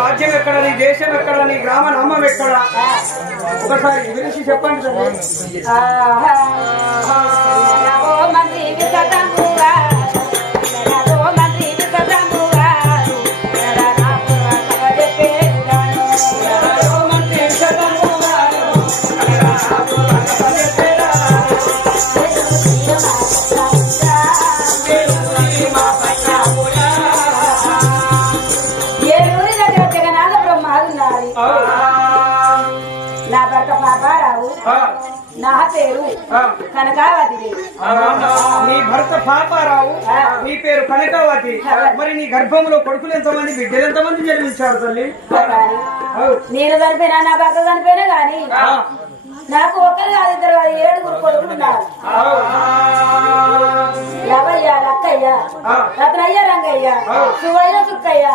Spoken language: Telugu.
రాజ్యం ఎక్కడ, నీ దేశం ఎక్కడ, నీ గ్రామ నామం ఎక్కడ? ఒకసారి గురించి చెప్పండి తల్లి. నా భర్త పాపారావు, నా పేరు కనకావతి. నీ భర్త పాపారావు, నీ పేరు కనకావతి. మరి నీ గర్భంలో కొడుకులు ఎంతమంది, బిడ్డలు ఎంతమంది జన్మించారు తల్లి? నేను చనిపోయినా, నా భర్త చనిపోయినా గాని నాకు ఒక్కరు కాదు, ఇద్దరు కాదు, 7 కొడుకులు ఉన్నారు. రవయ్య, లక్కయ్య, రత్నయ్య, రంగయ్య, సువయ్య, సుక్కయ్య.